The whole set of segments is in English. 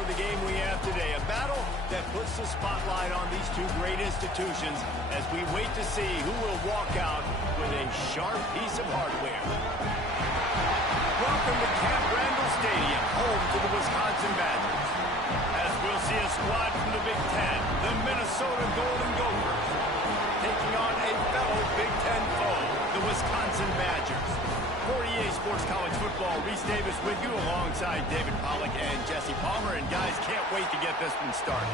for the game we have today. A battle that puts the spotlight on these two great institutions as we wait to see who will walk out with a sharp piece of hardware. Welcome to Camp Randall Stadium, home to the Wisconsin Badgers. As we'll see a squad from the Big Ten, the Minnesota Golden Gophers, taking on a fellow Big Ten foe, the Wisconsin Badgers. 48 Sports College Football, Reese Davis with you alongside David Pollack and Jesse Palmer. And guys, can't wait to get this one started.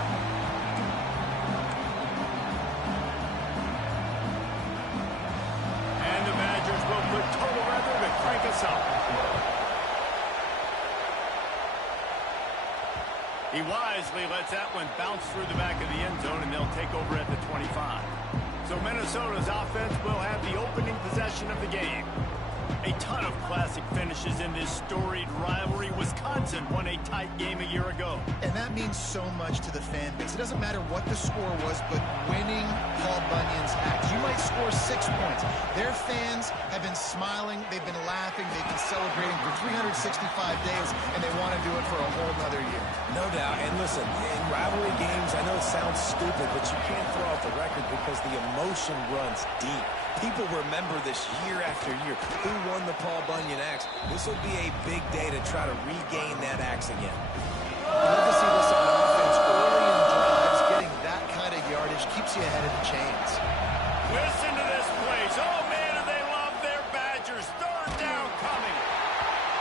And the Badgers will put total weather to crank us up. He wisely lets that one bounce through the back of the end zone, and they'll take over at the 25. So Minnesota's offense will have the opening possession of the game. A ton of classic finishes in this storied rivalry. Wisconsin won a tight game a year ago. And that means so much to the fan base. It doesn't matter what the score was, but winning Paul Bunyan's act. You might score 6 points. Their fans have been smiling, they've been laughing, they've been celebrating for 365 days, and they want to do it for a whole nother year. No doubt. And listen, in rivalry games, I know it sounds stupid, but you can't throw out the record because the emotion runs deep. People remember this year after year. Who won the Paul Bunyan axe? This will be a big day to try to regain that axe again. You love to see this on offense early in drives. Getting that kind of yardage keeps you ahead of the chains. Listen to this place. Oh, man, do they love their Badgers. Third down coming.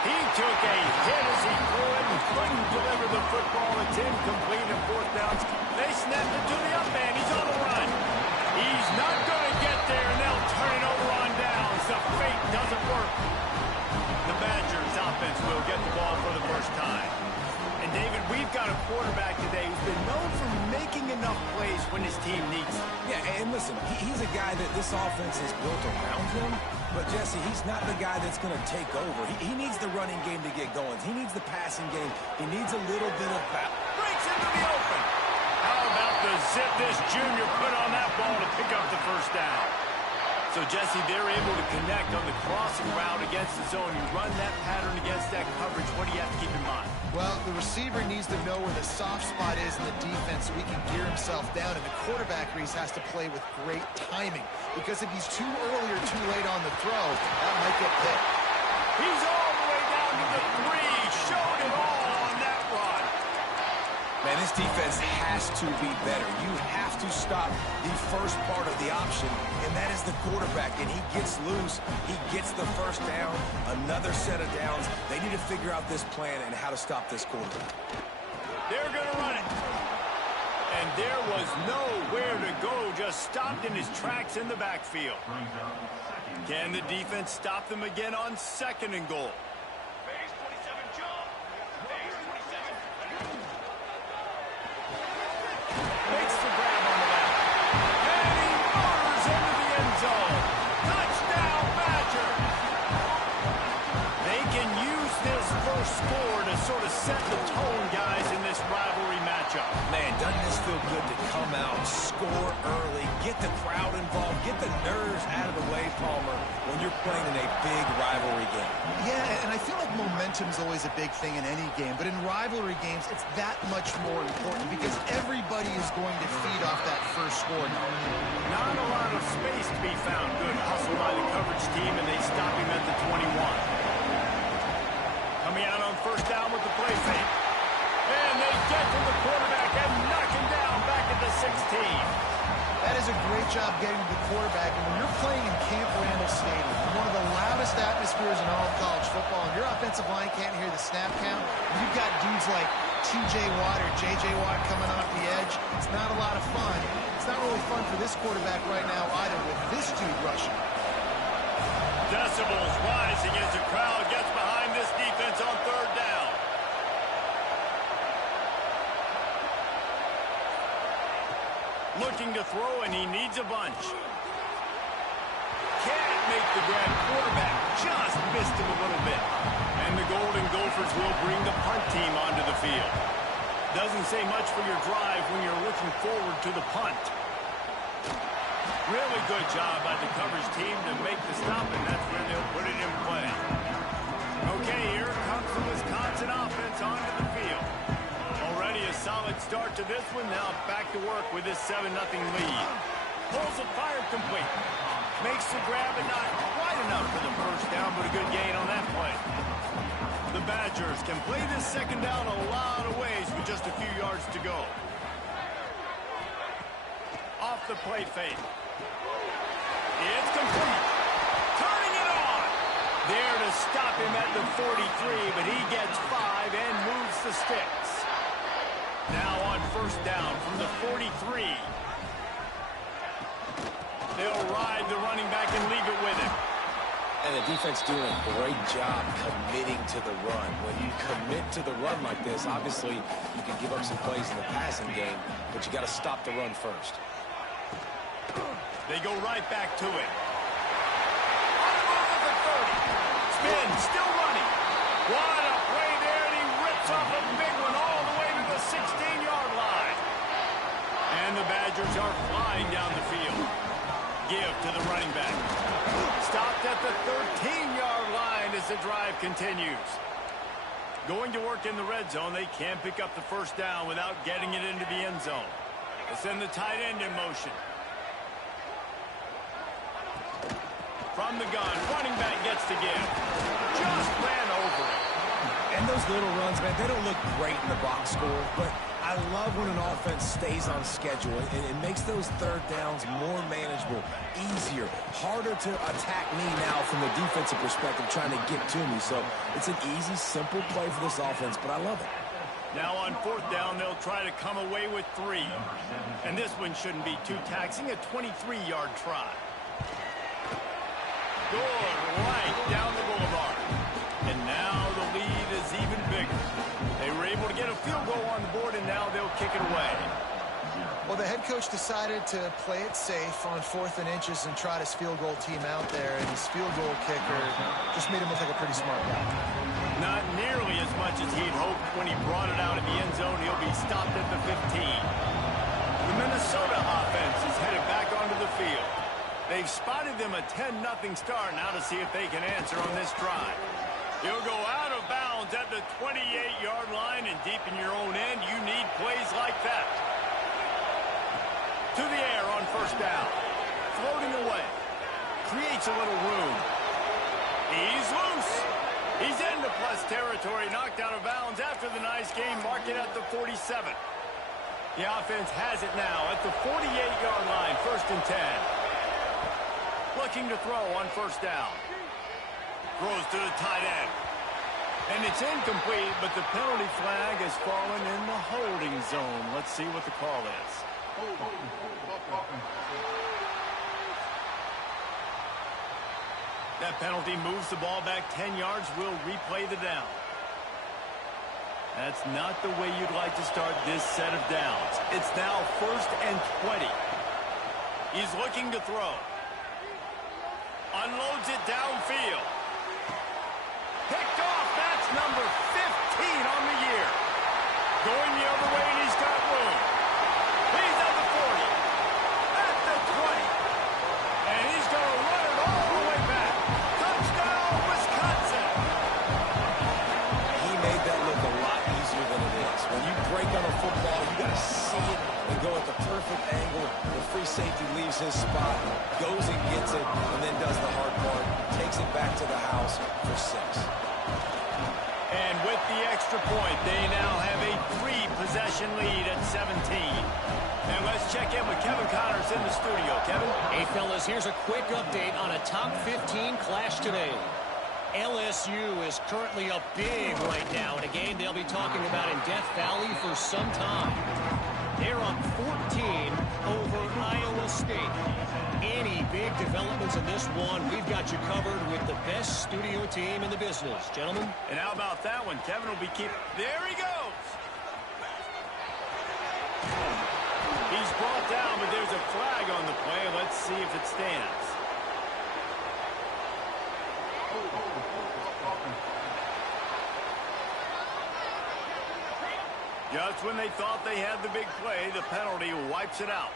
He took a hit as he threw it and couldn't deliver the football. It's incomplete and fourth downs. They snapped it to the up man. He's on the run. He's not going to get there, and they'll turn it over on downs. The fake doesn't work. The Badgers offense will get the ball for the first time. And, David, we've got a quarterback today who's been known for making enough plays when his team needs it. Yeah, and listen, he's a guy that this offense is built around him. But, Jesse, he's not the guy that's going to take over. He needs the running game to get going. He needs the passing game. He needs a little bit of breaks into the open. How about the zip this junior put on that ball to pick up the first down? So, Jesse, they're able to connect on the crossing route against the zone. You run that pattern against that coverage. What do you have to keep in mind? Well, the receiver needs to know where the soft spot is in the defense so he can gear himself down. And the quarterback, Reese, has to play with great timing. Because if he's too early or too late on the throw, that might get picked. He's all the way down to the 3. Showed it all on that run. Man, this defense has to be better. You have to stop the first part of the option, and that is the quarterback. And he gets loose. He gets the first down, another set of downs. They need to figure out this plan and how to stop this quarterback. They're going to run it. And there was nowhere to go, just stopped in his tracks in the backfield. Can the defense stop them again on 2nd and goal? Makes the grab on the back. And he motors into the end zone. Touchdown, Badgers. They can use this first score to sort of set the tone, guys, in this rivalry matchup. Man, doesn't this feel good to come out, score early, get the crowd involved, get the nerves out of the way, Palmer, when you're playing in a big rivalry game? Yeah, and I feel like momentum's always a big thing in any game, but in rivalry games, it's that much more important because everybody is going to feed off that first score. Not a lot of space to be found. Good hustle by the coverage team, and they stop him at the 21. Coming out on first down with the play fake. And they get to the quarterback and knock him down back at the 16. That is a great job getting to the quarterback. And when you're playing in Camp Randall Stadium, one of the loudest atmospheres in all of college football, and your offensive line can't hear the snap count, and you've got dudes like T.J. Watt or J.J. Watt coming off the edge, it's not a lot of fun. It's not really fun for this quarterback right now either with this dude rushing. Decibels rising as the crowd gets behind this defense on third down. Looking to throw, and he needs a bunch. Can't make the grab. Quarterback just missed him a little bit. And the Golden Gophers will bring the punt team onto the field. Doesn't say much for your drive when you're looking forward to the punt. Really good job by the coverage team to make the stop, and that's where they'll put it in play. Okay, here comes the Wisconsin offense onto the field. All solid start to this one. Now back to work with this 7-0 lead. Pulls it, fired complete. Makes the grab, but not quite enough for the first down, but a good gain on that play. The Badgers can play this second down a lot of ways with just a few yards to go. Off the play fake. It's complete. Turning it on. There to stop him at the 43, but he gets 5 and moves the sticks. Now on first down from the 43. They'll ride the running back and leave it with him. And the defense doing a great job committing to the run. When you commit to the run like this, obviously you can give up some plays in the passing game, but you got to stop the run first. They go right back to it. On the move at the 30. Spin, still running. What a play there, and he rips off a big one all the way to the 16-yard line. And the Badgers are flying down the field. Give to the running back. Stopped at the 13-yard line as the drive continues. Going to work in the red zone, they can't pick up the first down without getting it into the end zone. They'll send the tight end in motion. From the gun, running back gets to give. Just ran over it. And those little runs, man, they don't look great in the box score, but I love when an offense stays on schedule and it makes those third downs more manageable, easier, harder to attack me now from the defensive perspective trying to get to me. So it's an easy, simple play for this offense, but I love it. Now on fourth down, they'll try to come away with 3. And this one shouldn't be too taxing, a 23-yard try. Good, right down the boulevard. And now the lead is even bigger. They were able to get a field goal on the board, and now they'll kick it away. Well, the head coach decided to play it safe on 4th and inches and trot his field goal team out there, and his field goal kicker just made him look like a pretty smart guy. Not nearly as much as he'd hoped when he brought it out in the end zone. He'll be stopped at the 15. The Minnesota offense is headed back onto the field. They've spotted them a 10-0 start now to see if they can answer on this drive. He'll go out of bounds at the 28-yard line, and deep in your own end, you need plays like that. To the air on first down. Floating away. Creates a little room. He's loose. He's into plus territory, knocked out of bounds after the nice game. Mark it at the 47. The offense has it now at the 48-yard line, 1st and 10. Looking to throw on first down. Throws to the tight end. And it's incomplete, but the penalty flag has fallen in the holding zone. Let's see what the call is. That penalty moves the ball back 10 yards. We'll replay the down. That's not the way you'd like to start this set of downs. It's now 1st and 20. He's looking to throw. Unloads it downfield. Picked off. That's number 15 on the year. Going the other way, and he's got room. He's at the 40. At the 20. And he's going to run it all the way back. Touchdown, Wisconsin. He made that look a lot easier than it is. When you break on a football, you got to see it and go at the perfect angle. The free safety leaves his spot, goes and gets it, and then does the hard part, takes it back to the house for 6. And with the extra point, they now have a 3-possession lead at 17. And let's check in with Kevin Connors in the studio. Kevin? Hey, fellas, here's a quick update on a top 15 clash today. LSU is currently up big right now in a game they'll be talking about in Death Valley for some time. They're up 14 over Iowa State. Any big developments in this one, we've got you covered with the best studio team in the business. Gentlemen? And how about that one? Kevin will be keeping... There he goes! He's brought down, but there's a flag on the play. Let's see if it stands. Just when they thought they had the big play, the penalty wipes it out.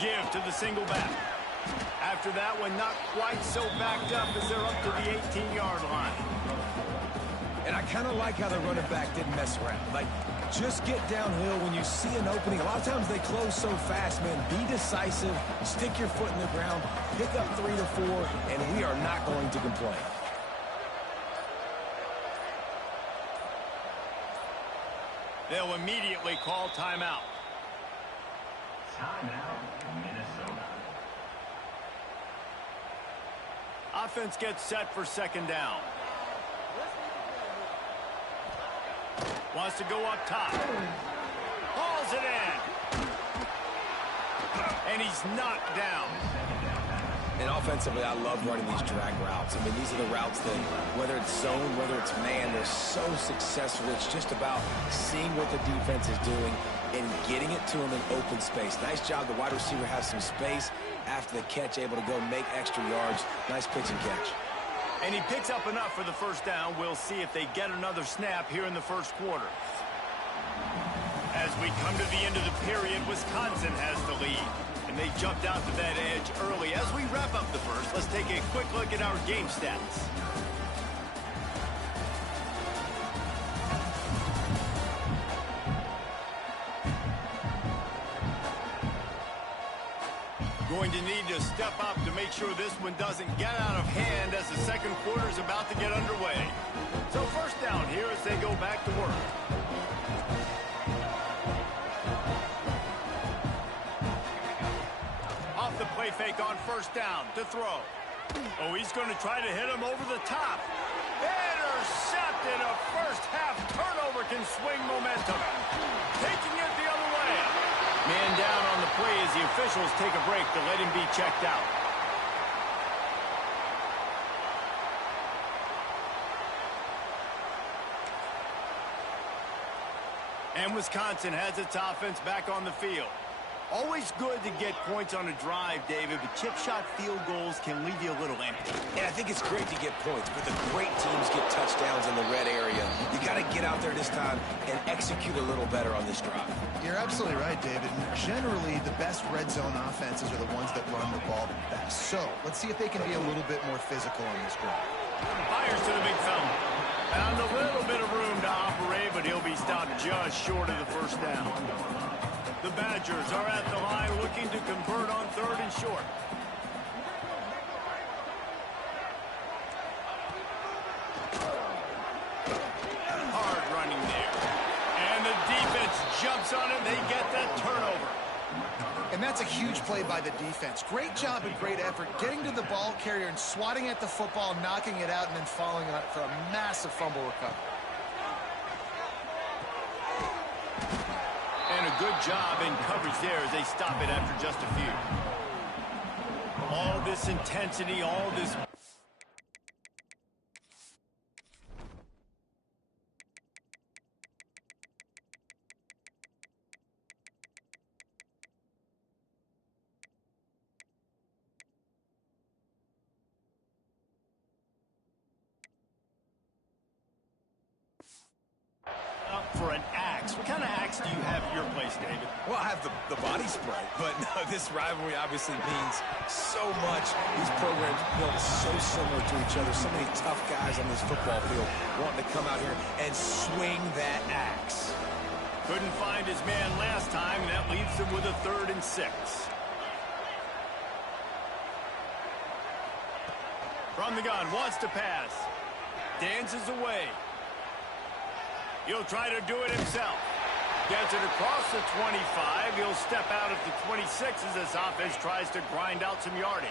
Give to the single back. After that one, not quite so backed up as they're up to the 18-yard line. And I kind of like how the running back didn't mess around. Like, just get downhill when you see an opening. A lot of times they close so fast, man. Be decisive, stick your foot in the ground, pick up 3 to 4, and we are not going to complain. They'll immediately call timeout. Timeout, Minnesota. Offense gets set for second down. Wants to go up top. Hauls it in. And he's knocked down. And offensively, I love running these drag routes. I mean, these are the routes that, whether it's zone, whether it's man, they're so successful. It's just about seeing what the defense is doing and getting it to them in open space. Nice job. The wide receiver has some space after the catch, able to go make extra yards. Nice pitch and catch. And he picks up enough for the first down. We'll see if they get another snap here in the first quarter. As we come to the end of the period, Wisconsin has the lead. And they jumped out to that edge early. As we wrap up the first, let's take a quick look at our game stats. Going to need to step up to make sure this one doesn't get out of hand as the second quarter is about to get underway. So first down here as they go back to work. Off the play fake on first down to throw. Oh, he's going to try to hit him over the top. Intercepted. A first half turnover can swing momentum. Taking it the other way. Man down on the play as the officials take a break to let him be checked out. And Wisconsin has its offense back on the field. Always good to get points on a drive, David, but chip shot field goals can leave you a little empty. And I think it's great to get points, but the great teams get touchdowns in the red area. You got to get out there this time and execute a little better on this drive. You're absolutely right, David. Generally, the best red zone offenses are the ones that run the ball the best. So let's see if they can be a little bit more physical on this drive. Fires to the big fella. Found a little bit of room to operate, but he'll be stopped just short of the first down. The Badgers are at the line looking to convert on third and short. Hard running there. And the defense jumps on it. They get that turnover. And that's a huge play by the defense. Great job and great effort getting to the ball carrier and swatting at the football, knocking it out, and then falling on it for a massive fumble recovery. And a good job in coverage there as they stop it after just a few. All this intensity, all this... for an axe. What kind of axe do you have at your place, David? Well, I have the body spray, but no, this rivalry obviously means so much. These programs built so similar to each other. So many tough guys on this football field wanting to come out here and swing that axe. Couldn't find his man last time, and that leaves him with a 3rd and 6. From the gun, wants to pass. Dances away. He'll try to do it himself. Gets it across the 25. He'll step out at the 26 as this offense tries to grind out some yardage.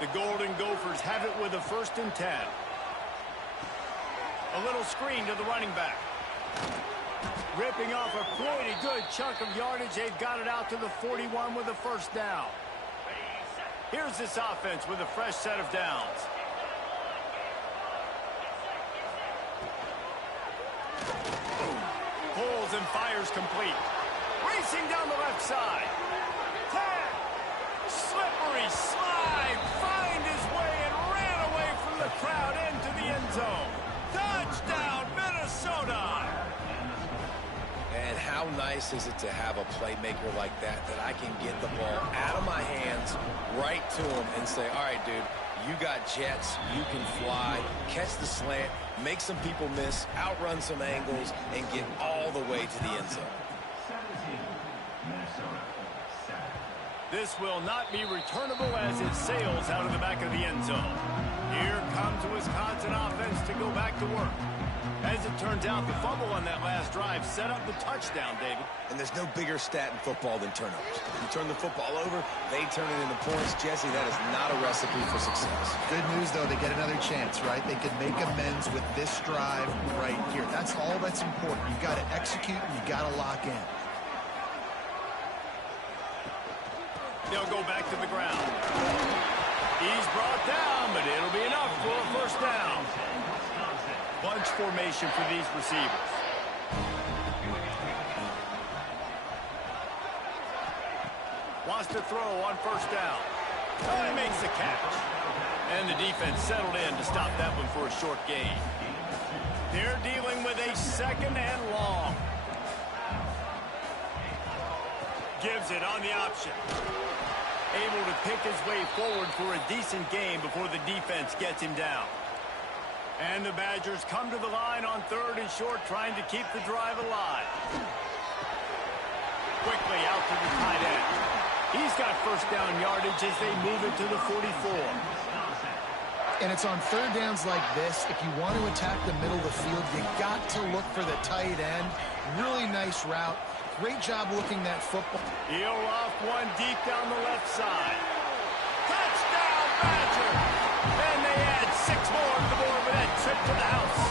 The Golden Gophers have it with a 1st and 10. A little screen to the running back. Ripping off a pretty good chunk of yardage. They've got it out to the 41 with a 1st down. Here's this offense with a fresh set of downs. Pulls and fires complete. Racing down the left side. 10. Slippery slide. Find his way and ran away from the crowd into the end zone. Touchdown, Minnesota. And how nice is it to have a playmaker like that I can get the ball out of my hands right to him and say, all right, dude, you got jets, you can fly, catch the slant, make some people miss, outrun some angles, and get all the way to the end zone. This will not be returnable as it sails out of the back of the end zone. Here comes the Wisconsin offense to go back to work. As it turns out, the fumble on that last drive set up the touchdown, David. And there's no bigger stat in football than turnovers. You turn the football over, they turn it into points. Jesse, that is not a recipe for success. Good news, though, they get another chance, right? They can make amends with this drive right here. That's all that's important. You've got to execute and you've got to lock in. They'll go back to the ground. He's brought down, but it'll be enough for a first down. Bunch formation for these receivers. Wants to throw on first down. Oh, he makes the catch. And the defense settled in to stop that one for a short gain. They're dealing with a second and long. Gives it on the option. Able to pick his way forward for a decent gain before the defense gets him down. And the Badgers come to the line on third and short, trying to keep the drive alive. Quickly out to the tight end. He's got first down yardage as they move it to the 44. And it's on third downs like this. If you want to attack the middle of the field, you got to look for the tight end. Really nice route. Great job looking that football. He'll off one deep down the left side. Touchdown, Badger! And they add 6 more to the board with that trip to the house.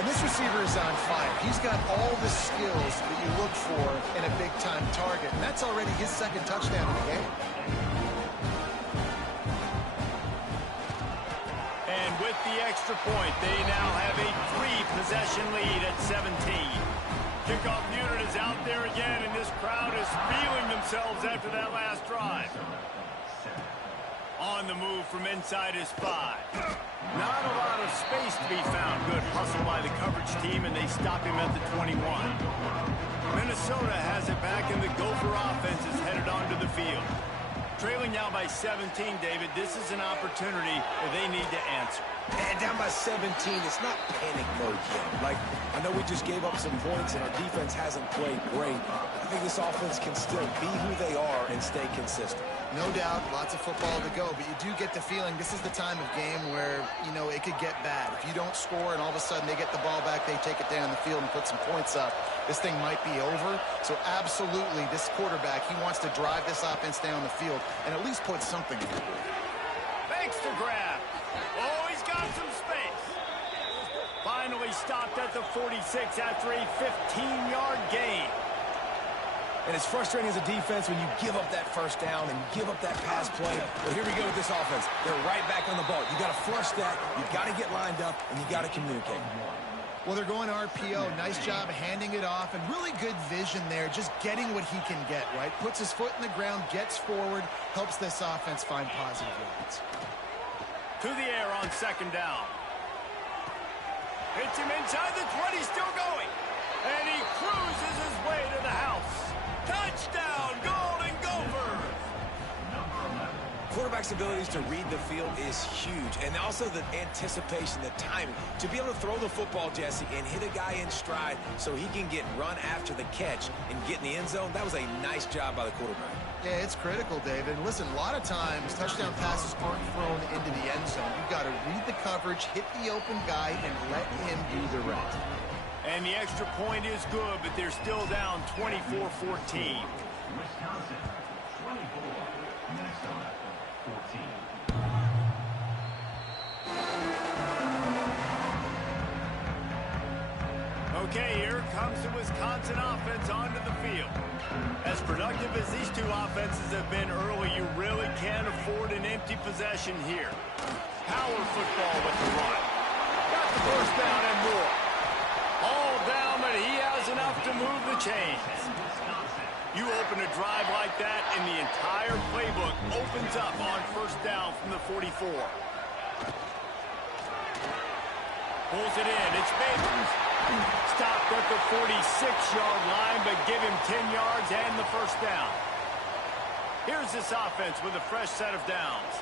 And this receiver is on fire. He's got all the skills that you look for in a big-time target. And that's already his second touchdown in the game. And with the extra point, they now have a 3-possession lead at 17. Kickoff unit is out there again, and this crowd is feeling themselves after that last drive. On the move from inside his 5. Not a lot of space to be found. Good hustle by the coverage team, and they stop him at the 21. Minnesota has it back, and the Gopher offense is headed onto the field. Trailing now by 17, David. This is an opportunity that they need to answer. And down by 17, it's not panic mode yet. Like, I know we just gave up some points and our defense hasn't played great. I think this offense can still be who they are and stay consistent. No doubt, lots of football to go, but you do get the feeling this is the time of game where, you know, it could get bad. If you don't score and all of a sudden they get the ball back, they take it down the field and put some points up, this thing might be over. So absolutely, this quarterback, he wants to drive this offense down the field and at least put something in it. Thanks to grab. Oh, he's got some space. Finally stopped at the 46 after a 15-yard gain. And it's frustrating as a defense when you give up that first down and give up that pass play. But here we go with this offense. They're right back on the ball. You got to flush that. You got to get lined up, and you got to communicate. Well, they're going RPO. Nice job handing it off, and really good vision there, just getting what he can get, right? Puts his foot in the ground, gets forward, helps this offense find positive yards. To the air on second down. Hits him inside the 20, still going. And he cruises his way to the house. Touchdown, Golden Gophers! Quarterback's abilities to read the field is huge, and also the anticipation, the timing. To be able to throw the football, Jesse, and hit a guy in stride so he can get run after the catch and get in the end zone, that was a nice job by the quarterback. Yeah, it's critical, David. And listen, a lot of times touchdown passes aren't thrown into the end zone. You've got to read the coverage, hit the open guy, and let him do the rest. And the extra point is good, but they're still down 24-14. Wisconsin, 24, Minnesota, 14. Okay, here comes the Wisconsin offense onto the field. As productive as these two offenses have been early, you really can't afford an empty possession here. Power football with the run. Got the first down and more. All down, but he has enough to move the chains. You open a drive like that, and the entire playbook opens up on first down from the 44. Pulls it in. It's Baker. Stopped at the 46-yard line, but give him 10 yards and the first down. Here's this offense with a fresh set of downs.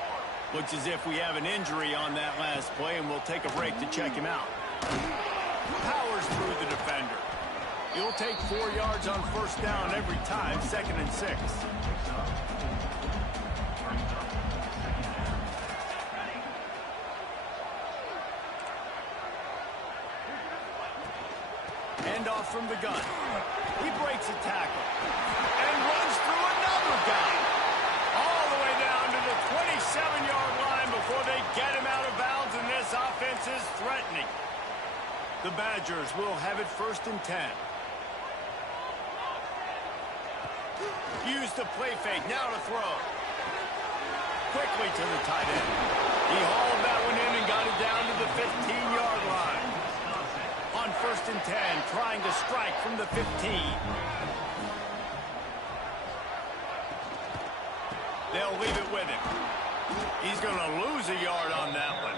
Looks as if we have an injury on that last play, and we'll take a break to check him out. Powers through the defender. You'll take 4 yards on first down every time, 2nd and 6. Handoff from the gun. He breaks a tackle and runs through another guy. All the way down to the 27-yard line before they get him out of bounds, and this offense is threatening. The Badgers will have it 1st and 10. Use the play fake, now to throw. Quickly to the tight end. He hauled that one in and got it down to the 15-yard line. On 1st and 10, trying to strike from the 15. They'll leave it with him. He's going to lose a yard on that one.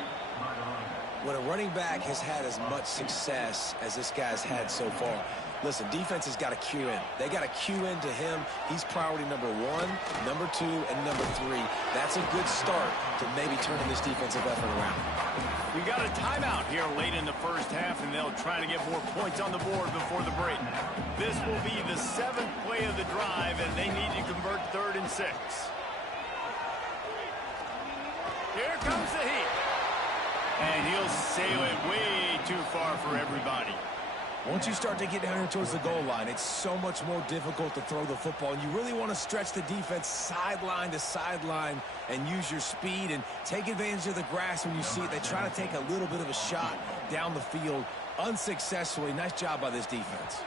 When a running back has had as much success as this guy's had so far, listen, defense has got to cue in. They got to cue into him. He's priority number 1, number 2, and number 3. That's a good start to maybe turning this defensive effort around. We got a timeout here late in the first half, and they'll try to get more points on the board before the break. This will be the 7th play of the drive, and they need to convert 3rd and 6. Here comes the heat. And he'll sail it way too far for everybody. Once you start to get down here towards the goal line, it's so much more difficult to throw the football. And you really want to stretch the defense sideline to sideline and use your speed and take advantage of the grass when you see it. They try to take a little bit of a shot down the field unsuccessfully. Nice job by this defense.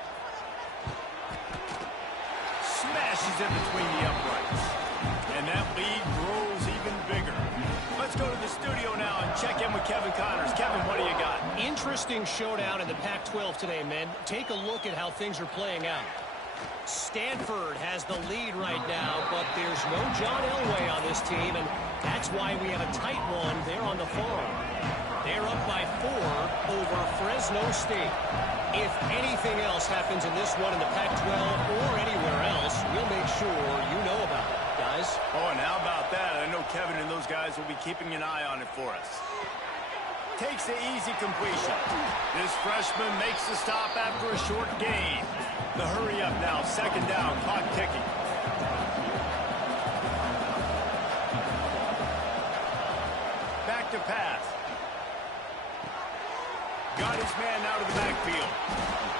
Smashes in between the uprights. And that lead grows even bigger. Let's go to the studio now and check in with Kevin Connors. Kevin, what do you got? Interesting showdown in the Pac-12 today, men. Take a look at how things are playing out. Stanford has the lead right now, but there's no John Elway on this team, and that's why we have a tight one there on the farm. They're up by 4 over Fresno State. If anything else happens in this one in the Pac-12 or anywhere else, we'll make sure you know about it, guys. Oh, and how about that? I know Kevin and those guys will be keeping an eye on it for us. Takes the easy completion. This freshman makes the stop after a short gain. The hurry up now, 2nd down, clock ticking. Back to pass. Got his man out of the backfield.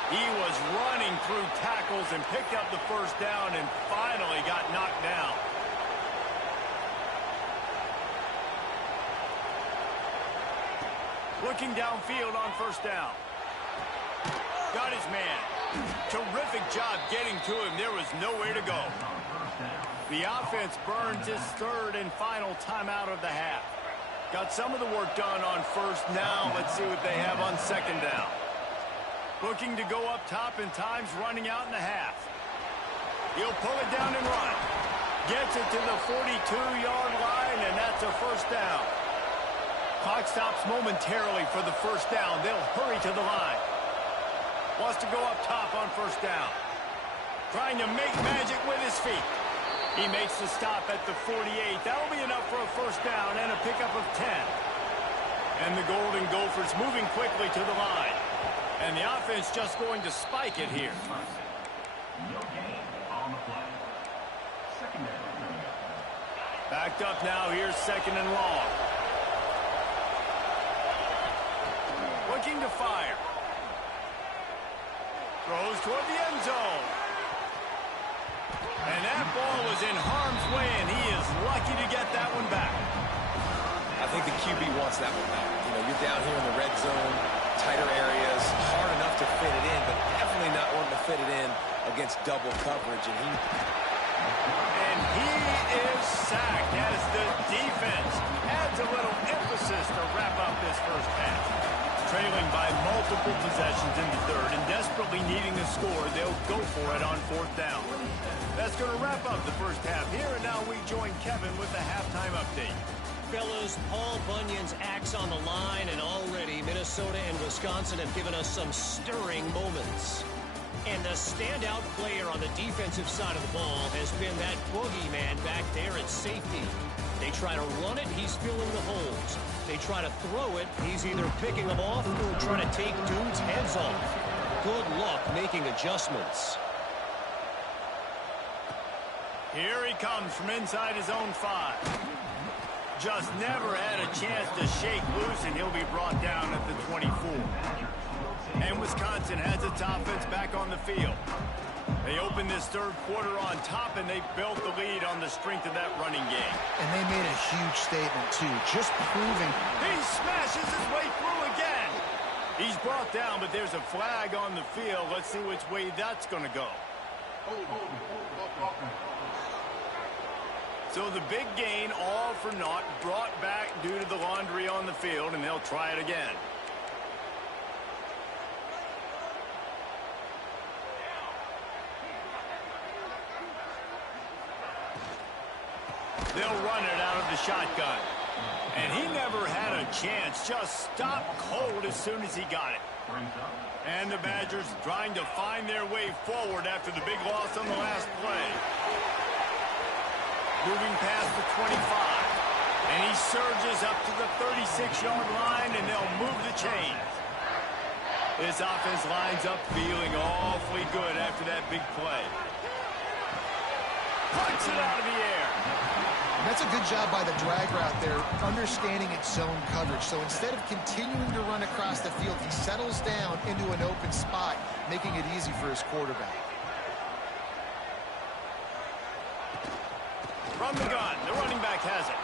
He was running through tackles and picked up the first down and finally got knocked down. Looking downfield on 1st down. Got his man. Terrific job getting to him. There was nowhere to go. The offense burns its 3rd and final timeout of the half. Got some of the work done on 1st. Now let's see what they have on 2nd down. Looking to go up top and time's running out in the half. He'll pull it down and run. Gets it to the 42-yard line, and that's a 1st down. Clock stops momentarily for the 1st down. They'll hurry to the line. Wants to go up top on 1st down. Trying to make magic with his feet. He makes the stop at the 48. That'll be enough for a 1st down and a pickup of 10. And the Golden Gophers moving quickly to the line. And the offense just going to spike it here. Backed up now. Here's 2nd and long. Looking to fire. Throws toward the end zone. And that ball was in harm's way, and he is lucky to get that one back. I think the QB wants that one back. You know, you're down here in the red zone, tighter areas, hard enough to fit it in, but definitely not wanting to fit it in against double coverage. And he is sacked as the defense adds a little emphasis to wrap up this first half. trailing by multiple possessions in the third and desperately needing a score, they'll go for it on fourth down. That's going to wrap up the first half here, and now we join Kevin with the halftime update. Fellas, Paul Bunyan's axe on the line, and already Minnesota and Wisconsin have given us some stirring moments. And the standout player on the defensive side of the ball has been that boogeyman back there at safety. They try to run it, he's filling the holes. They try to throw it, he's either picking them off or trying to take dudes' heads off. Good luck making adjustments. Here he comes from inside his own 5. Just never had a chance to shake loose, and he'll be brought down at the 24. And Wisconsin has its offense back on the field. They opened this third quarter on top, and they built the lead on the strength of that running game. And they made a huge statement, too, just proving. He smashes his way through again. He's brought down, but there's a flag on the field. Let's see which way that's going to go. So the big gain, all for naught, brought back due to the laundry on the field, and they'll try it again. They'll run it out of the shotgun. And he never had a chance, just stopped cold as soon as he got it. And the Badgers trying to find their way forward after the big loss on the last play. Moving past the 25. And he surges up to the 36-yard line, and they'll move the chain. This offense lines up feeling awfully good after that big play. Puts it out of the air. And that's a good job by the drag route there, understanding its zone coverage. So instead of continuing to run across the field, he settles down into an open spot, making it easy for his quarterback. From the gun, the running back has it.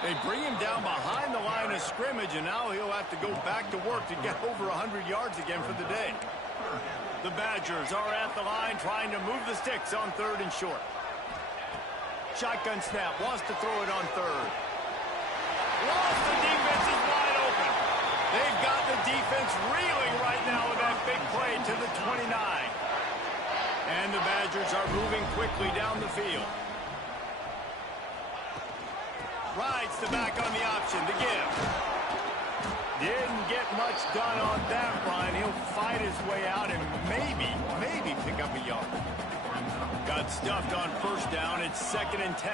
They bring him down behind the line of scrimmage, and now he'll have to go back to work to get over 100 yards again for the day. The Badgers are at the line trying to move the sticks on third and short. Shotgun snap, wants to throw it on third. Lost, the defense is wide open. They've got the defense reeling right now with that big play to the 29. And the Badgers are moving quickly down the field. Rides the back on the option, the give. Didn't get much done on that run. He'll fight his way out and maybe pick up a yard. Got stuffed on first down. It's 2nd and 10.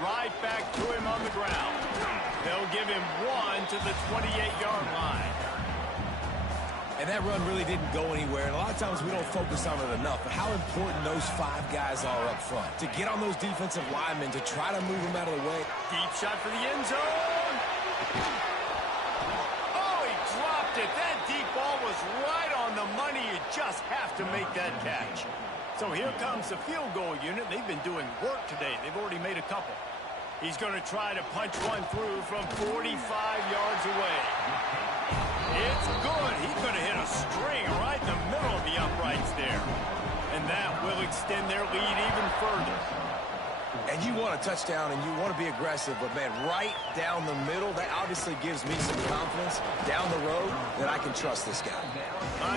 Right back to him on the ground. They'll give him 1 to the 28-yard line. And that run really didn't go anywhere. And a lot of times we don't focus on it enough, but how important those 5 guys are up front. To get on those defensive linemen, to try to move them out of the way. Deep shot for the end zone. Oh, he dropped it. That deep ball was right on the money. You just have to make that catch. So here comes the field goal unit. They've been doing work today. They've already made a couple. He's going to try to punch one through from 45 yards away. It's good. He's going to hit a string right in the middle of the uprights there. And that will extend their lead even further. And you want a touchdown and you want to be aggressive, but man, right down the middle, that obviously gives me some confidence down the road that I can trust this guy.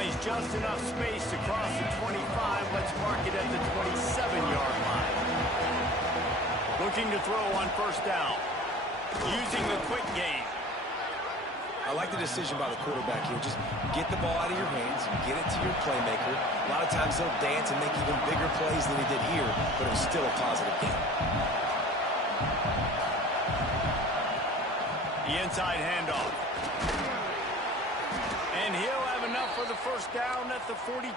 He's just enough space to cross the 25. Let's mark it at the 27-yard line. Looking to throw on first down. Using the quick game. I like the decision by the quarterback here. Just get the ball out of your hands, get it to your playmaker. A lot of times he'll dance and make even bigger plays than he did here, but it was still a positive game. The inside handoff. And he'll have enough for the first down at the 42.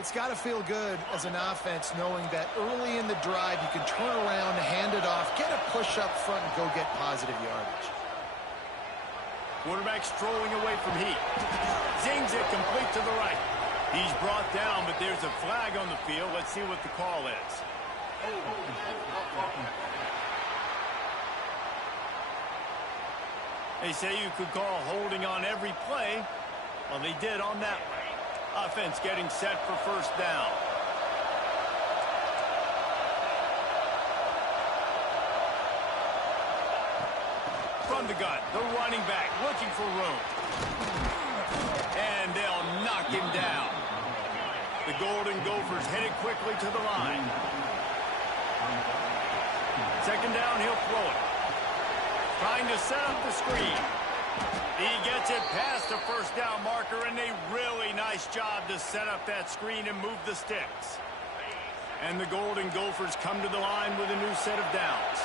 It's got to feel good as an offense knowing that early in the drive you can turn around, hand it off, get a push up front, and go get positive yardage. Quarterback strolling away from heat. Zings it complete to the right. He's brought down, but there's a flag on the field. Let's see what the call is. They say you could call holding on every play. Well, they did on that one. Offense getting set for first down. From the gun, the running back looking for room. And they'll knock him down. The Golden Gophers headed quickly to the line. Second down, he'll throw it. Trying to set up the screen. He gets it past the first down marker, and a really nice job to set up that screen and move the sticks. And the Golden Gophers come to the line with a new set of downs.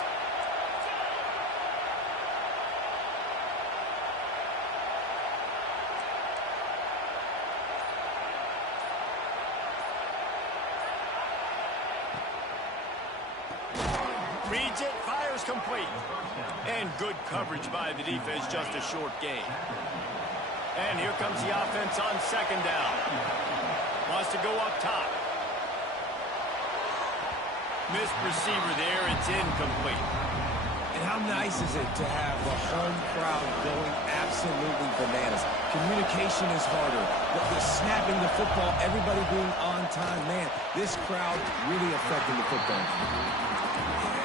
Reads it, fires complete. And good coverage by the defense, just a short gain. And here comes the offense on second down. Wants to go up top. Missed receiver there, it's incomplete. And how nice is it to have the home crowd going absolutely bananas? Communication is harder. The snapping the football, everybody being on time. Man, this crowd really affecting the football.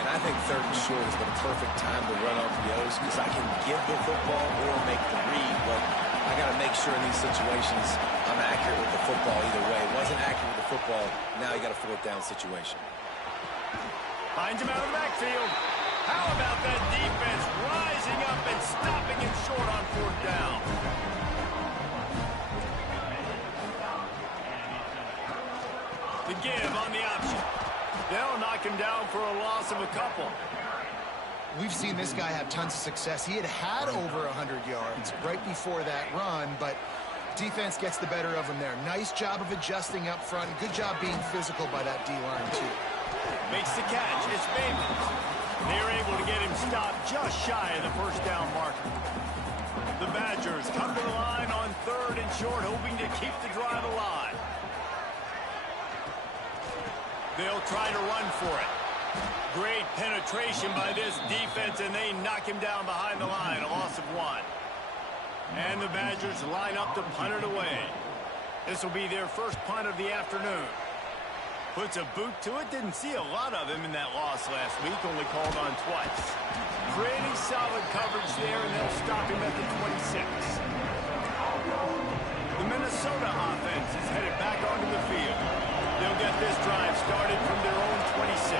And I think third and short is the perfect time to run RPOs because I can give the football or make the read, but I got to make sure in these situations I'm accurate with the football either way. Wasn't accurate with the football, now you got a fourth down situation. Finds him out of the backfield. How about that defense rising up and stopping him short on fourth down? The give on the option. They'll knock him down for a loss of a couple. We've seen this guy have tons of success. He had over 100 yards right before that run, but defense gets the better of him there. Nice job of adjusting up front. Good job being physical by that D-line, too. Makes the catch. It's Bateman. They're able to get him stopped just shy of the first down marker. The Badgers come to the line on third and short, hoping to keep the drive alive. They'll try to run for it. Great penetration by this defense, and they knock him down behind the line, a loss of one. And the Badgers line up to punt it away. This will be their first punt of the afternoon. Puts a boot to it. Didn't see a lot of him in that loss last week, only called on twice. Pretty solid coverage there, and they'll stop him at the 26. The Minnesota offense is headed back onto the field. They'll get this drive started from their own 26.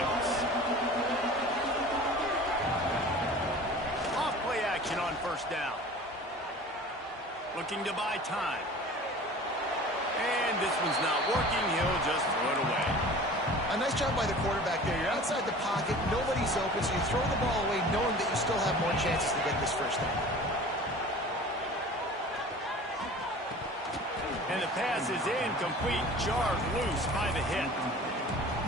Off play action on first down. Looking to buy time. And this one's not working. He'll just throw it away. A nice job by the quarterback there. You're outside the pocket. Nobody's open, so you throw the ball away knowing that you still have more chances to get this first down. And the pass is incomplete. Jarred loose by the hit.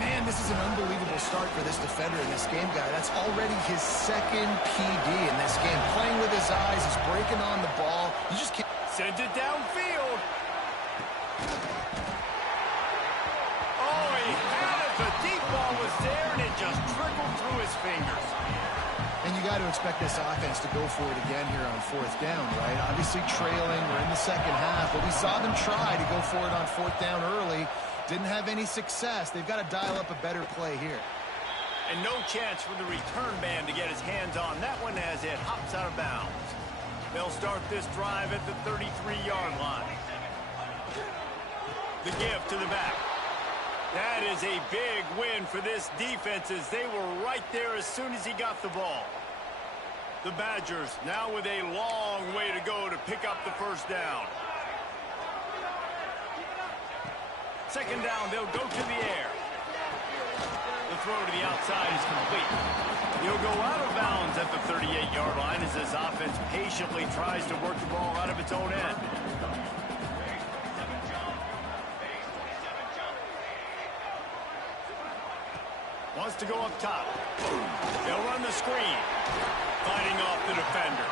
Man, this is an unbelievable start for this defender in this game, guy. That's already his second PD in this game. Playing with his eyes. He's breaking on the ball. You just can't... Sends it downfield. Oh, he had it. The deep ball was there, and it just trickled through his fingers. And you got to expect this offense to go for it again here on fourth down, right? Obviously trailing. We're in the second half, but we saw them try to go for it on fourth down early. Didn't have any success. They've got to dial up a better play here. And no chance for the return man to get his hands on that one as it hops out of bounds. They'll start this drive at the 33-yard line. The give to the back. That is a big win for this defense as they were right there as soon as he got the ball. The Badgers now with a long way to go to pick up the first down. Second down, they'll go to the air. The throw to the outside is complete. He'll go out of bounds at the 38-yard line as this offense patiently tries to work the ball out of its own end. Wants to go up top. They'll run the screen. Fighting off the defender.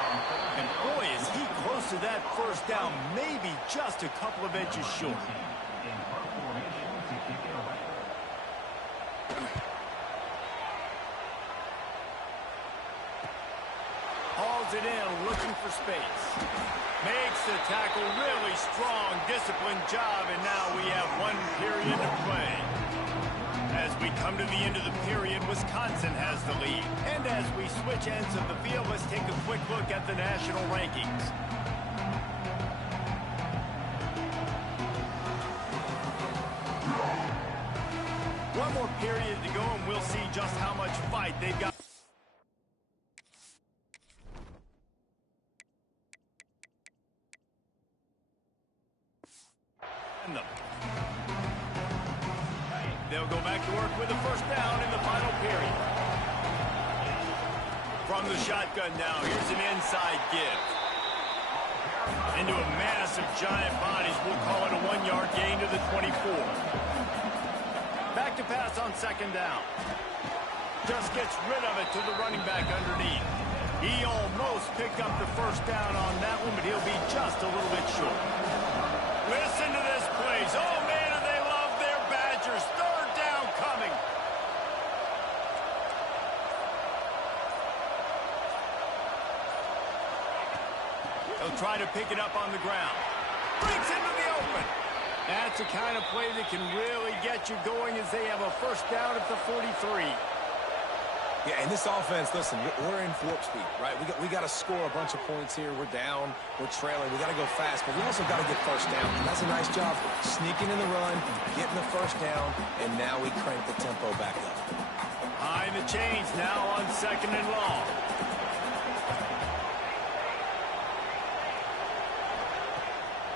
And boy, is he close to that first down. Maybe just a couple of inches short. Hauls it in, looking for space. Makes the tackle, really strong, disciplined job, and now we have one period to play. As we come to the end of the period, Wisconsin has the lead. And as we switch ends of the field, let's take a quick look at the national rankings. One more period to go, and we'll see just how much fight they've got. They'll go back to work with a first down in the final period. From the shotgun now, here's an inside give. Into a mass of giant bodies, we'll call it a 1-yard gain to the 24. Back to pass on second down. Just gets rid of it to the running back underneath. He almost picked up the first down on that one, but he'll be just a little bit short. Listen to this plays. Oh, man, do they love their Badgers. Third down coming. He'll try to pick it up on the ground. Breaks into the open. That's the kind of play that can really get you going as they have a first down at the 43. Yeah, and this offense, listen, we're in warp speed, right? We got to score a bunch of points here. We're down. We're trailing. We got to go fast, but we also got to get first down. And that's a nice job sneaking in the run, getting the first down, and now we crank the tempo back up. High in the chains now on second and long.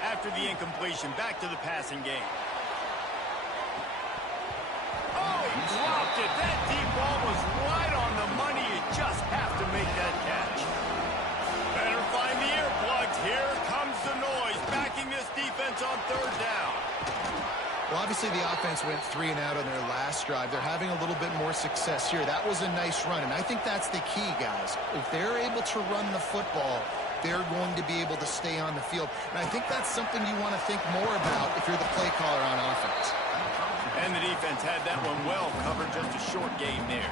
After the incompletion, back to the passing game. Oh, he dropped it. That deep ball was right on the money. You just have to make that catch. Better find the earplugs. Here comes the noise, backing this defense on third down. Well, obviously the offense went 3 and out on their last drive. They're having a little bit more success here. That was a nice run, and I think that's the key, guys. If they're able to run the football, they're going to be able to stay on the field. And I think that's something you want to think more about if you're the play caller on offense. And the defense had that one well covered, just a short game there.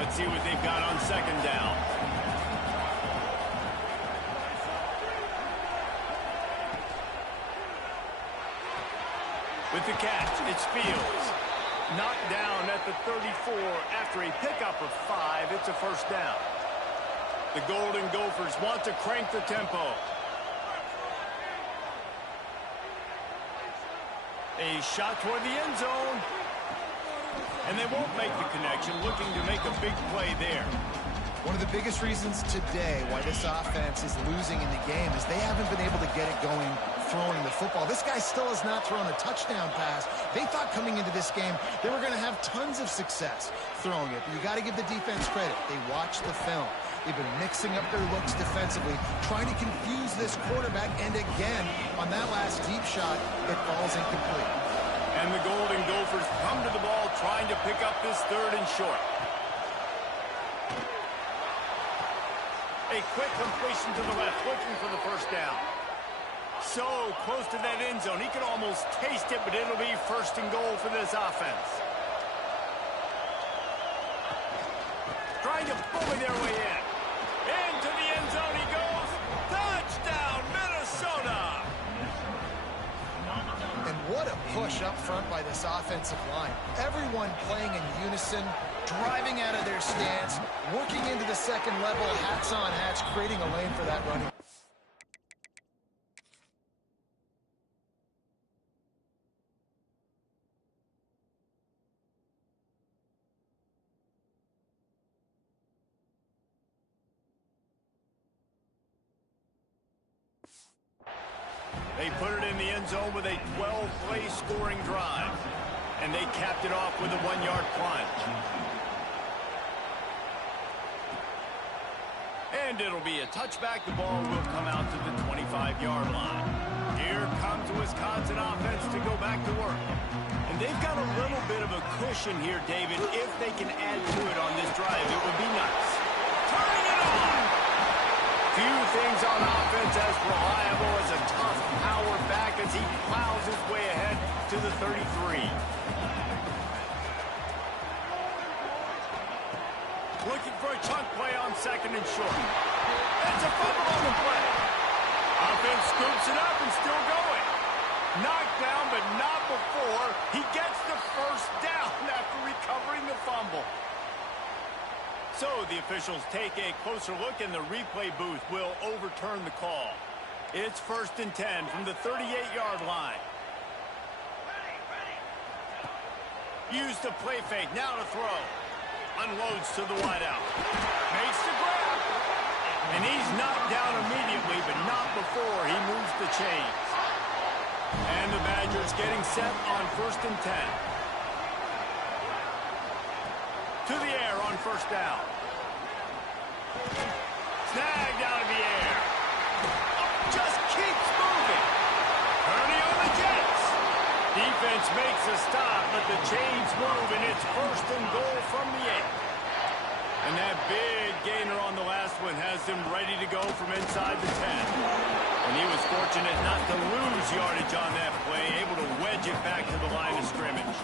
Let's see what they've got on second down. With the catch, it's Fields. Knocked down at the 34 after a pickup of 5. It's a first down. The Golden Gophers want to crank the tempo. A shot toward the end zone. And they won't make the connection, looking to make a big play there. One of the biggest reasons today why this offense is losing in the game is they haven't been able to get it going throwing the football. This guy still has not thrown a touchdown pass. They thought coming into this game they were going to have tons of success throwing it. But you got to give the defense credit. They watched the film. They've been mixing up their looks defensively, trying to confuse this quarterback. And again, on that last deep shot, it falls incomplete. And the Golden Gophers come to the ball trying to pick up this third and short. A quick completion to the left, looking for the first down. So close to that end zone. He could almost taste it, but it'll be first and goal for this offense. Trying to bully their way in. Into the end zone he goes. Touchdown, Minnesota! And what a push up front by this offensive line. Everyone playing in unison, driving out of their stance, working into the second level, hats on hats, creating a lane for that running. They put it in the end zone with a 12-play scoring drive. And they capped it off with a 1-yard plunge. And it'll be a touchback. The ball will come out to the 25-yard line. Here comes the Wisconsin offense to go back to work. And they've got a little bit of a cushion here, David. If they can add to it on this drive, it would be nice. Turning it on! Few things on offense as reliable as a tough power back as he plows his way ahead to the 33. Looking for a chunk play on second and short. That's a fumble on the play. Offense scoops it up and still going. Knocked down, but not before he gets the first down. So the officials take a closer look, and the replay booth will overturn the call. It's 1st and 10 from the 38-yard line. Used the play fake, now to throw. Unloads to the wideout. Makes the grab. And he's knocked down immediately, but not before he moves the chains. And the Badgers getting set on 1st and 10. To the air on 1st down. Snagged out of the air. Just keeps moving. Purdy on the Jets. Defense makes a stop, but the chains move, and it's 1st and goal from the 8. And that big gainer on the last one has them ready to go from inside the 10. And he was fortunate not to lose yardage on that play, able to wedge it back to the line of scrimmage.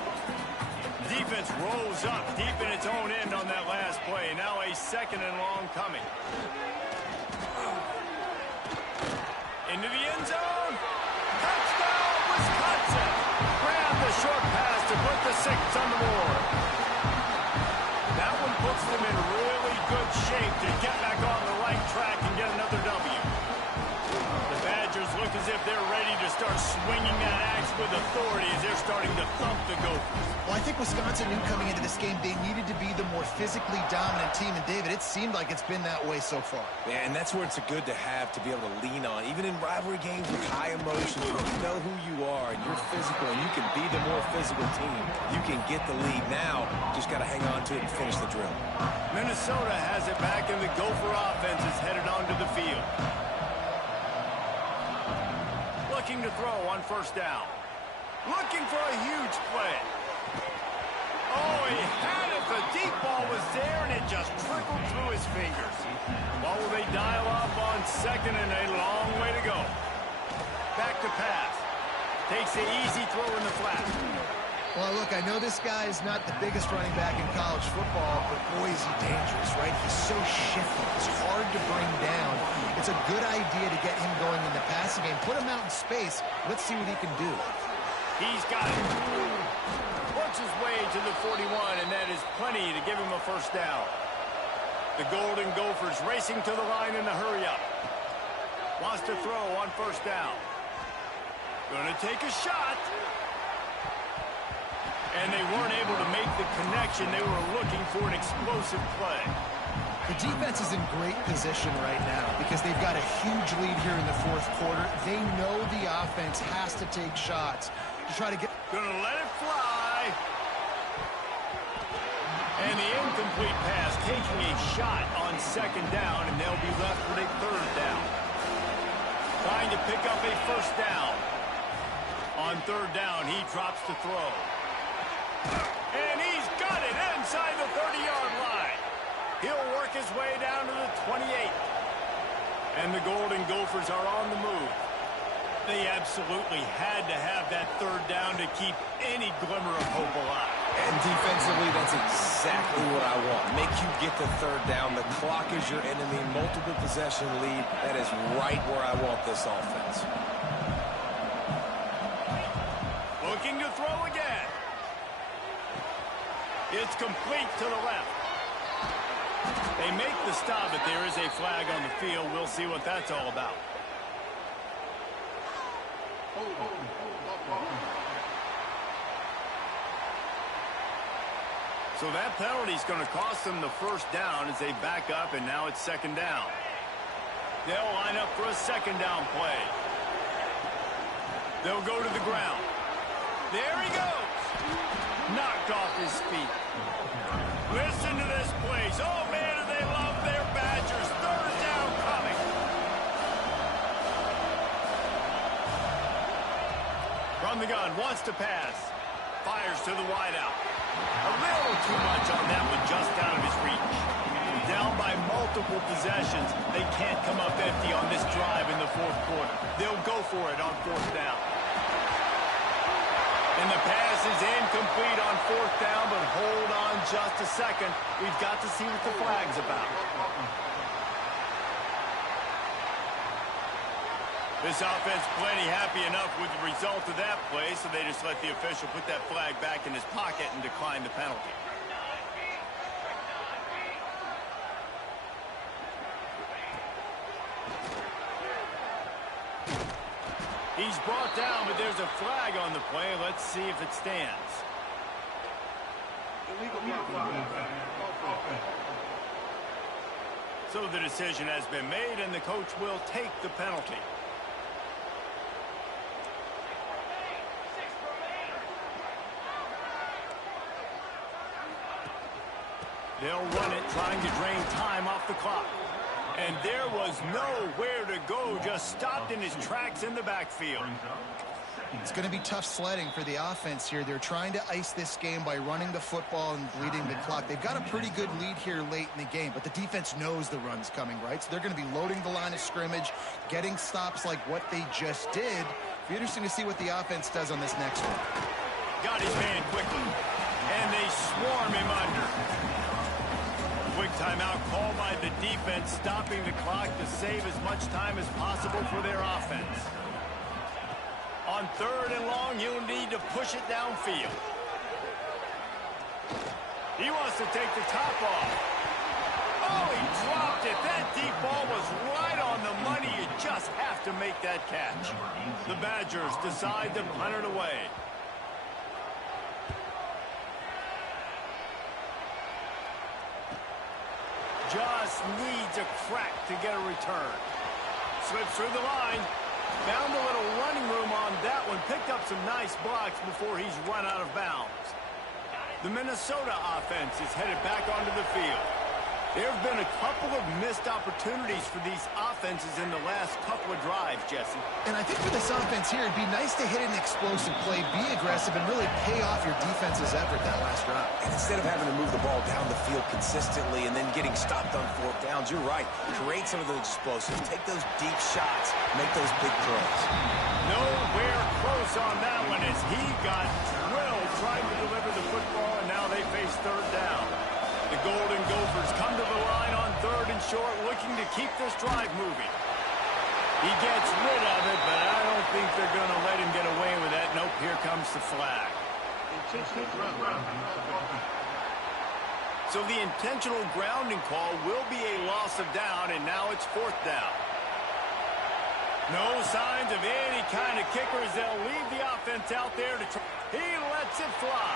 Defense rolls up deep in its own end on that last play. Now a 2nd and long coming. Into the end zone. Touchdown, Wisconsin. Grab the short pass to put the 6 on the board. That one puts them in really good shape to get back on the right track and get another W. The Badgers look as if they're ready to start swinging that axe with authority as they're starting to thump the Gophers. Well, I think Wisconsin knew coming into this game they needed to be the more physically dominant team. And, David, it seemed like it's been that way so far. Yeah, and that's where it's good to have to be able to lean on. Even in rivalry games with high emotions, when you know who you are and you're physical and you can be the more physical team, you can get the lead. Now, just got to hang on to it and finish the drill. Minnesota has it back, and the Gopher offense is headed onto the field. Looking to throw on 1st down. Looking for a huge play. Oh, he had it. The deep ball was there, and it just trickled through his fingers. What will they dial up on 2nd and a long way to go? Back to pass. Takes the easy throw in the flat. Well, look, I know this guy is not the biggest running back in college football, but boy, is he dangerous, right? He's so shifty. It's hard to bring down. It's a good idea to get him going in the passing game. Put him out in space. Let's see what he can do. He's got it. Works his way to the 41, and that is plenty to give him a 1st down. The Golden Gophers racing to the line in a hurry-up. Wants to throw on 1st down. Gonna take a shot. And they weren't able to make the connection. They were looking for an explosive play. The defense is in great position right now because they've got a huge lead here in the 4th quarter. They know the offense has to take shots to try to get... Gonna let it fly. And the incomplete pass taking a shot on 2nd down, and they'll be left with a 3rd down. Trying to pick up a 1st down. On 3rd down, he drops to throw. And he's got it inside the 30-yard line. He'll work his way down to the 28. And the Golden Gophers are on the move. They absolutely had to have that 3rd down to keep any glimmer of hope alive. And defensively, that's exactly what I want. Make you get the 3rd down. The clock is your enemy. Multiple possession lead. That is right where I want this offense. Looking to throw again. It's complete to the left. They make the stop, but there is a flag on the field. We'll see what that's all about. So that penalty is going to cost them the 1st down as they back up, and now it's 2nd down. They'll line up for a 2nd down play. They'll go to the ground. There he goes. Knocked off his feet. Listen to this place. Oh, man, do they love their Badgers. 3rd down coming. From the gun, wants to pass. Fires to the wideout. A little too much on that one, just out of his reach. Down by multiple possessions. They can't come up empty on this drive in the 4th quarter. They'll go for it on 4th down. And the pass is incomplete on 4th down, but hold on just a second. We've got to see what the flag's about. This offense plenty happy enough with the result of that play, so they just let the official put that flag back in his pocket and decline the penalty. He's brought down, but there's a flag on the play. Let's see if it stands. So the decision has been made, and the coach will take the penalty. They'll run it, trying to drain time off the clock. And there was nowhere to go, just stopped in his tracks in the backfield. It's going to be tough sledding for the offense here. They're trying to ice this game by running the football and bleeding the clock. They've got a pretty good lead here late in the game, but the defense knows the run's coming, right? So they're going to be loading the line of scrimmage, getting stops like what they just did. It'll be interesting to see what the offense does on this next one. Got his man quickly, and they swarm him under. Quick timeout called by the defense, stopping the clock to save as much time as possible for their offense. On 3rd and long, you'll need to push it downfield. He wants to take the top off. Oh, he dropped it. That deep ball was right on the money. You just have to make that catch. The Badgers decide to punt it away. Just needs a crack to get a return. Slips through the line. Found a little running room on that one. Picked up some nice blocks before he's run out of bounds. The Minnesota offense is headed back onto the field. There have been a couple of missed opportunities for these offenses in the last couple of drives, Jesse. And I think for this offense here, it'd be nice to hit an explosive play, be aggressive, and really pay off your defense's effort that last drive. And instead of having to move the ball down the field consistently and then getting stopped on 4th downs, you're right. Create some of those explosives. Take those deep shots. Make those big throws. Nowhere close on that one as he got drilled trying to deliver the football, and now they face 3rd down. The Golden Gophers come to the line on 3rd and short, looking to keep this drive moving. He gets rid of it, but I don't think they're going to let him get away with that. Nope, here comes the flag. So the intentional grounding call will be a loss of down, and now it's 4th down. No signs of any kind of kickers. They'll leave the offense out there to try. He lets it fly.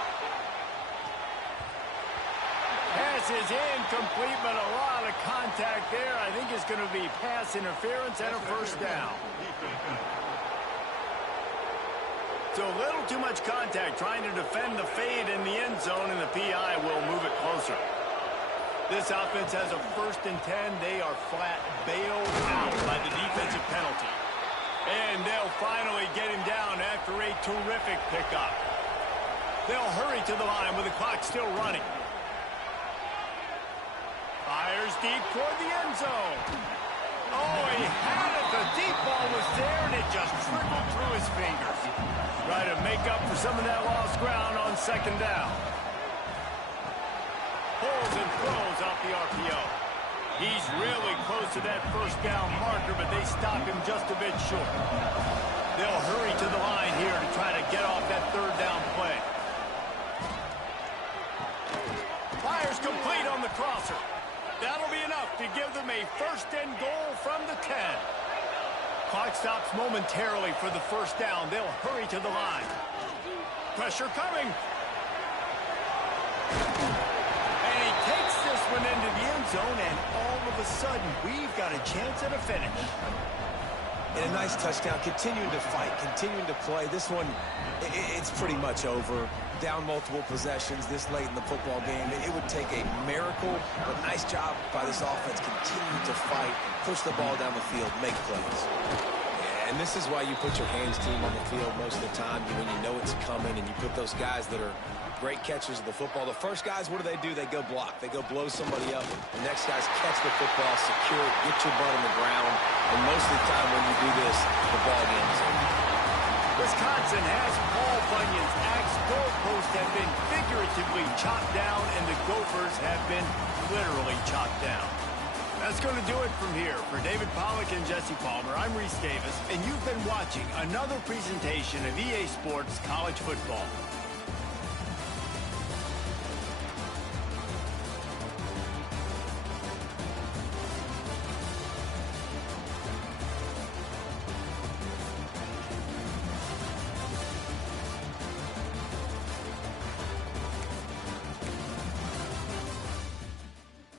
Pass is incomplete, but a lot of contact there. I think it's going to be pass interference and a 1st down. So a little too much contact trying to defend the fade in the end zone, and the PI will move it closer. This offense has a 1st and 10. They are flat bailed out by the defensive penalty. And they'll finally get him down after a terrific pickup. They'll hurry to the line with the clock still running. Fires deep toward the end zone. Oh, he had it. The deep ball was there, and it just trickled through his fingers. Try to make up for some of that lost ground on 2nd down. Pulls and throws off the RPO. He's really close to that 1st down marker, but they stop him just a bit short. They'll hurry to the line here to try to get off that 3rd down play. Fires complete on the crosser. That'll be enough to give them a 1st and goal from the 10. Clock stops momentarily for the 1st down. They'll hurry to the line. Pressure coming. And he takes this one into the end zone, and all of a sudden, we've got a chance at a finish. And a nice touchdown. Continuing to fight, continuing to play. This one, it's pretty much over. Down multiple possessions this late in the football game. It would take a miracle, but nice job by this offense. Continue to fight, push the ball down the field, make plays. And this is why you put your hands team on the field most of the time, when you know it's coming, and you put those guys that are great catchers of the football. The first guys, what do? They go block. They go blow somebody up. The next guys catch the football, secure it, get your butt on the ground. And most of the time when you do this, the ball game is over. Wisconsin has Paul Bunyan's axe. Goalposts have been figuratively chopped down, and the Gophers have been literally chopped down. That's going to do it from here. For David Pollack and Jesse Palmer, I'm Reese Davis, and you've been watching another presentation of EA Sports College Football.